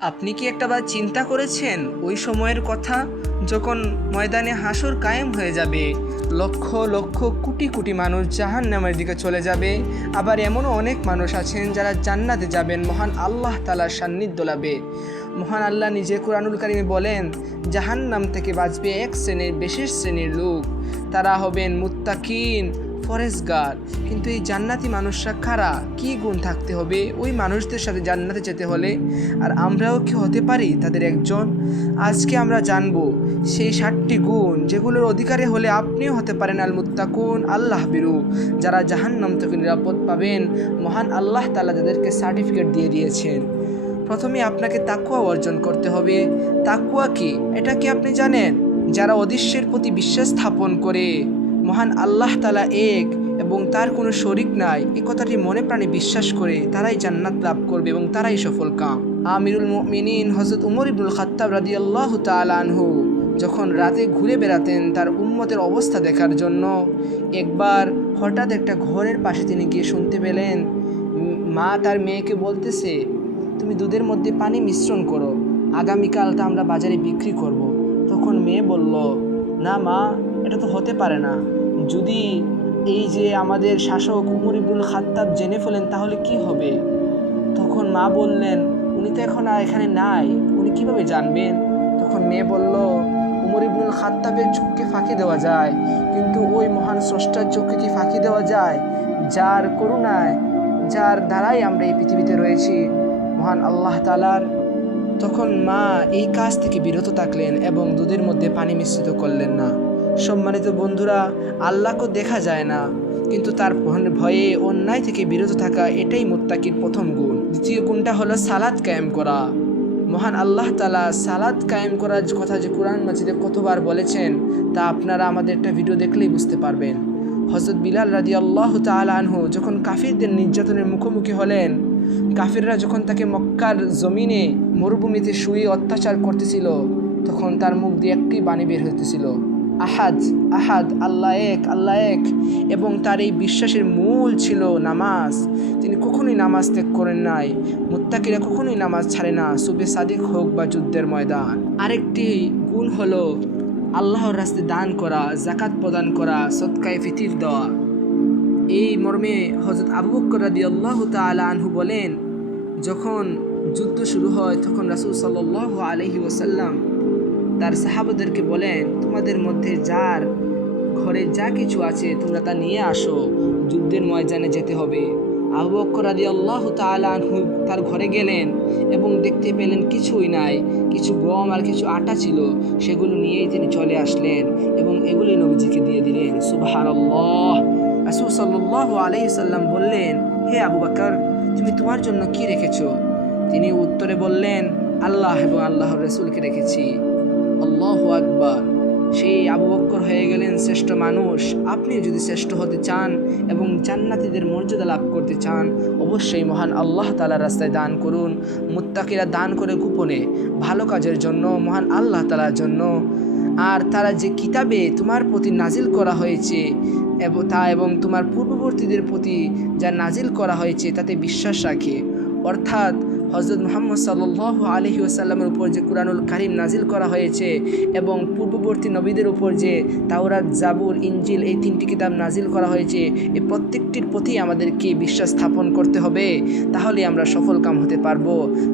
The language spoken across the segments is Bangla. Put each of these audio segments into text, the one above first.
আপনি কি একটাবার চিন্তা করেছেন ওই সময়ের কথা? যখন ময়দানে হাসর কায়েম হয়ে যাবে, লক্ষ লক্ষ কোটি কোটি মানুষ জাহান নামের দিকে চলে যাবে। আবার এমনও অনেক মানুষ আছেন যারা জান্নাতে যাবেন, মহান আল্লাহ তালার সান্নিধ্য লাভে। মহান আল্লাহ নিজে কোরআনুল কারিমে বলেন জাহান নাম থেকে বাঁচবে এক শ্রেণির, বিশেষ শ্রেণির লোক। তারা হবেন মুত্তাকিন ফরেজগার কিন্তু এই জান্নাতি মানুষরা কারা? কি গুণ থাকতে হবে? ওই মানুষদের সাথে জান্নাতে যেতে হলে? আর আমরাও কি হতে পারি তাদের একজন? আজকে আমরা জানব সেই ষাটটি গুণ যেগুলোর অধিকারী হলে আপনিও হতে পারেন আল মুত্তাকুন আল্লাহ বিরু যারা জাহান্নাম থেকে নিরাপদ পাবেন। মহান আল্লাহ তালা তাদেরকে সার্টিফিকেট দিয়ে দিয়েছেন। প্রথমে আপনাকে তাকুয়া অর্জন করতে হবে। তাকুয়া কি? এটা কি আপনি জানেন? যারা অদৃশ্যের প্রতি বিশ্বাস স্থাপন করে। মহান আল্লাহ তালা এক এবং তার কোনো শরিক নাই এ কথাটি মনে প্রাণে বিশ্বাস করে তারাই জান্নাত লাভ করবে এবং তারাই সফল কাম আমিরুল মিনীন হজরত উমর ইবনুল খাত্তাব রাদি আল্লাহ আনহু যখন রাতে ঘুরে বেড়াতেন তার উম্মতের অবস্থা দেখার জন্য, একবার হঠাৎ একটা ঘরের পাশে তিনি গিয়ে শুনতে পেলেন, মা, তার মেয়েকে বলতেছে, তুমি দুধের মধ্যে পানি মিশ্রণ করো, আগামীকাল তা আমরা বাজারে বিক্রি করব। তখন মেয়ে বলল, না মা এটা তো হতে পারে না। যদি এই যে আমাদের শাসক উমর ইবনুল খাত্তাব জেনে ফেলেন, তাহলে কি হবে? তখন মা বললেন, উনি তো এখন এখানে নাই, উনি কীভাবে জানবেন? তখন মেয়ে বলল, উমর ইবনুল খাত্তাবের চোখকে ফাঁকি দেওয়া যায়, কিন্তু ওই মহান স্রষ্টার চোখকে কি ফাঁকি দেওয়া যায়? যার করুণায়, যার দ্বারাই আমরা এই পৃথিবীতে রয়েছি। মহান আল্লাহ তালার তখন মা এই কাজ থেকে বিরত থাকলেন এবং দুধের মধ্যে পানি মিশ্রিত করলেন না। সম্মানিত বন্ধুরা, আল্লাহকে দেখা যায় না। কিন্তু তার ভয়ে অন্যায় থেকে বিরত থাকা এটাই মুত্তাকির প্রথম গুণ। দ্বিতীয় গুণটা হলো সালাদ কায়েম করা। মহান আল্লাহ তালা সালাদ কায়েম করার কথা যে কোরআন মাজিদে কতবার বলেছেন, তা আপনারা আমাদের একটা ভিডিও দেখলেই বুঝতে পারবেন। হজরত বিলাল রাদি আল্লাহ আনহু যখন কাফিরদের নির্যাতনের মুখোমুখি হলেন, কাফিররা যখন তাকে মক্কার জমিনে মরুভূমিতে শুয়ে অত্যাচার করতেছিল, তখন তার মুখ দিয়ে একটি বাণী বের হইতেছিল। আহাদ আহাদ, আল্লাহ এক আল্লাহ এক। এবং তার এই বিশ্বাসের মূল ছিল নামাজ। তিনি কখনোই নামাজ ত্যাগ করেন নাই। মুত্তাকিরা কখনোই নামাজ ছাড়ে না, সুবে সাদিক হোক বা যুদ্ধের ময়দান। আরেকটি গুণ হলো আল্লাহর রাস্তায় দান করা জাকাত প্রদান করা, সৎকায় ফিতির দেওয়া। এই মর্মে হজরত আবু বকর রাদি আল্লাহ তালা আনহু বলেন, যখন যুদ্ধ শুরু হয়, তখন রাসুল সাল্লাহ আলহি ওসাল্লাম তার সাহাবাদেরকে বলেন, তোমাদের মধ্যে যার ঘরে যা কিছু আছে, তোমরা তা নিয়ে আসো। যুদ্ধের ময়দানে যেতে হবে। আবু বকর রাদি আল্লাহ তালা তার ঘরে গেলেন এবং দেখতে পেলেন কিছুই নাই, কিছু গম আর কিছু আটা ছিল, সেগুলো নিয়েই তিনি চলে আসলেন এবং এগুলি নবীজিকে দিয়ে দিলেন। সুবাহান আল্লাহ রাসুল সাল্লাহ আলাইসাল্লাম বললেন, হে আবু বাকর, তুমি তোমার জন্য কি রেখেছো? তিনি উত্তরে বললেন, আল্লাহ এবং আল্লাহর রসুলকে রেখেছি। আল্লাহ আকবার। সেই আবু বক্কর হয়ে গেলেন শ্রেষ্ঠ মানুষ। আপনি যদি শ্রেষ্ঠ হতে চান এবং জান্নাতীদের মর্যাদা লাভ করতে চান, অবশ্যই মহান আল্লাহ তালার রাস্তায় দান করুন। মুত্তাকিরা দান করে গোপনে। ভালো কাজের জন্য, মহান আল্লাহ তালার জন্য। আর তারা যে কিতাবে তোমার প্রতি নাজিল করা হয়েছে, এবং, তা এবং তোমার পূর্ববর্তীদের প্রতি যা নাজিল করা হয়েছে, তাতে বিশ্বাস রাখে। অর্থাৎ হজরত মোহাম্মদ সাল্লাহ আলহি ওসাল্লামের উপর যে কুরআনুল কারিম নাজিল করা হয়েছে এবং পূর্ববর্তী নবীদের উপর যে তাওরাত, জাবুর ইঞ্জিল এই তিনটি কিতাব নাজিল করা হয়েছে এই প্রত্যেকটির প্রতি আমাদেরকে বিশ্বাস স্থাপন করতে হবে তাহলে আমরা সফল কাম হতে পারব।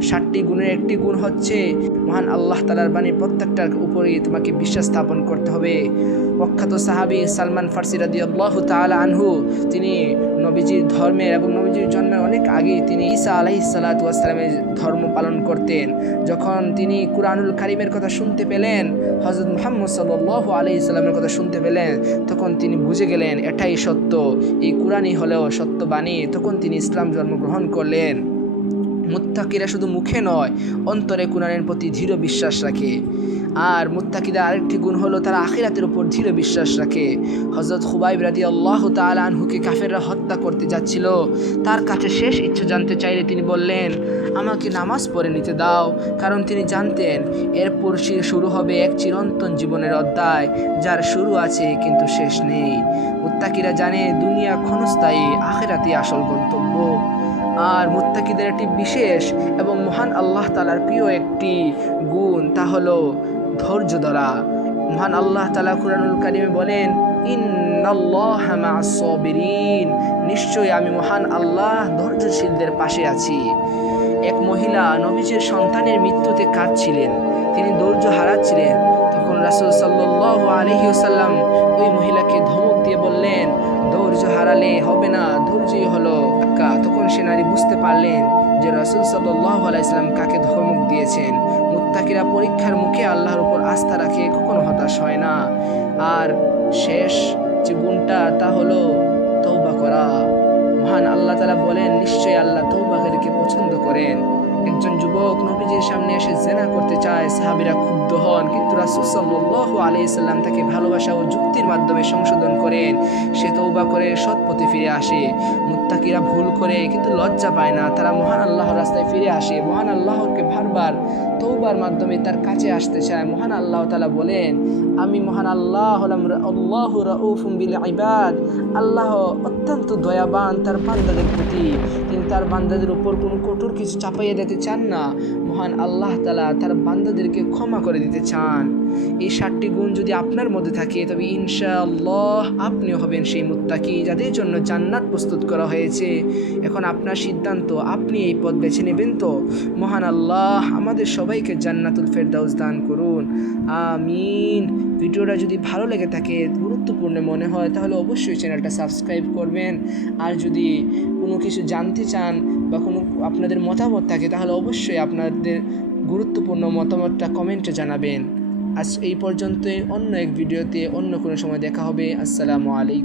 ষাটটি গুণের একটি গুণ হচ্ছে, মহান আল্লাহ তালার বাণীর প্রত্যেকটার উপরেই তোমাকে বিশ্বাস স্থাপন করতে হবে। প্রখ্যাত সাহাবি সালমান ফার্সি রাদি আল্লাহ তালা আনহু, তিনি নবীজির ধর্মের এবং নবীজির জন্মের অনেক আগেই তিনি ঈসা আলাহি সাল্লাতামের ধর্ম পালন করতেন। যখন তিনি কুরআনুল কারিমের কথা শুনতে পেলেন হজরত মোহাম্মদ সাল্লাহ আলি সাল্লামের কথা শুনতে পেলেন, তখন তিনি বুঝে গেলেন, এটাই সত্য। এই কোরআনই হলেও সত্য বাণী তখন তিনি ইসলাম জন্মগ্রহণ করলেন। মুত্তাকিরা শুধু মুখে নয়, অন্তরে কোরআনের প্রতি দৃঢ় বিশ্বাস রাখে। আর মুত্তাকিদের আরেকটি গুণ হলো তারা আখিরাতের উপর দৃঢ় বিশ্বাস রাখে। হজরত খুবাইব রাদি আল্লাহ তাল আনহুকে কাফেররা হত্যা করতে যাচ্ছিল। তার কাছে শেষ ইচ্ছা জানতে চাইলে তিনি বললেন, আমাকে নামাজ পড়ে নিতে দাও। কারণ তিনি জানতেন, এরপর সে শুরু হবে এক চিরন্তন জীবনের অধ্যায়, যার শুরু আছে কিন্তু শেষ নেই। মুত্তাকিরা জানে দুনিয়া ক্ষণস্থায়ী আখেরাতে আসল গন্তব্য। আর মুত্তাকিদের একটি বিশেষ এবং মহান আল্লাহ তালার প্রিয় একটি গুণ তা হলো ধৈর্য ধরা। মহান আল্লাহ তালা কুরআনুল কারিমে বলেন নিশ্চয়ই আমি মহান আল্লাহ ধৈর্যশীলদের পাশে আছি। এক মহিলা নবীজের সন্তানের মৃত্যুতে কাঁদছিলেন। তিনি ধৈর্য হারাচ্ছিলেন। তখন রাসূল সাল্লাল্লাহু আলাইহি ওয়াসাল্লাম ওই মহিলাকে ধমক দিয়ে বললেন, ধৈর্য হারালে হবে না, ধৈর্যই হলো তখন সে নারী বুঝতে পারলেন যে রাসূল সাল্লাহ আলাইসলাম কাকে ধমক দিয়েছেন, মুত্তাকিরা পরীক্ষার মুখে আল্লাহর উপর আস্থা রাখে কখনো হতাশ হয় না। আর শেষ যে গুণটা, তা হলো তৌবা করা। মহান আল্লাহ তালা বলেন, নিশ্চয়ই আল্লাহ তৌবাকারীকে পছন্দ করেন। একজন যুবক নবীজির সামনে এসে জেনা করতে চায়, সাহাবিরা ক্ষুব্ধ হন। কিন্তু সাল্লাল্লাহু আলাইহি তাকে ভালোবাসা ও যুক্তির মাধ্যমে সংশোধন করেন। সে তৌবা করে সৎ পথে ফিরে আসে। মুত্তাকিরা ভুল করে, কিন্তু লজ্জা পায় না। তারা মহান আল্লাহর রাস্তায় ফিরে আসে। মহান আল্লাহকে বারবার তৌবার মাধ্যমে তার কাছে আসতে চায়। মহান আল্লাহ তালা বলেন, আমি মহান আল্লাহ আল্লাহ রাউফুম বিল আল্লাহ অত্যন্ত দয়াবান, তার বান্দাদের প্রতি। তিনি তার বান্দাদের উপর কোনো কঠোর কিছু চাপাইয়ে দিতে চান না। মহান আল্লাহ তালা তার বান্দাদেরকে ক্ষমা করে দিতে চান। এই সাতটি গুণ যদি আপনার মধ্যে থাকে, তবে ইনশাআল্লাহ আপনিও হবেন সেই মুত্তাকি যাদের জন্য জান্নাত প্রস্তুত করা হয়েছে। এখন আপনার সিদ্ধান্ত, আপনি এই পথ বেছে নেবেন তো? মহান আল্লাহ আমাদের সবাইকে জান্নাতুল ফেরদাউস দান করুন। আমিন। ভিডিওটা যদি ভালো লেগে থাকে, গুরুত্বপূর্ণ মনে হয়, তাহলে অবশ্যই চ্যানেলটা সাবস্ক্রাইব করবেন। আর যদি কোনো কিছু জানতে চান বা কোনো আপনাদের মতামত থাকে, তাহলে অবশ্যই আপনাদের গুরুত্বপূর্ণ মতামতটা কমেন্টে জানাবেন। আজ এই পর্যন্তই, অন্য এক ভিডিওতে অন্য কোনো সময় দেখা হবে। আসসালামু আলাইকুম।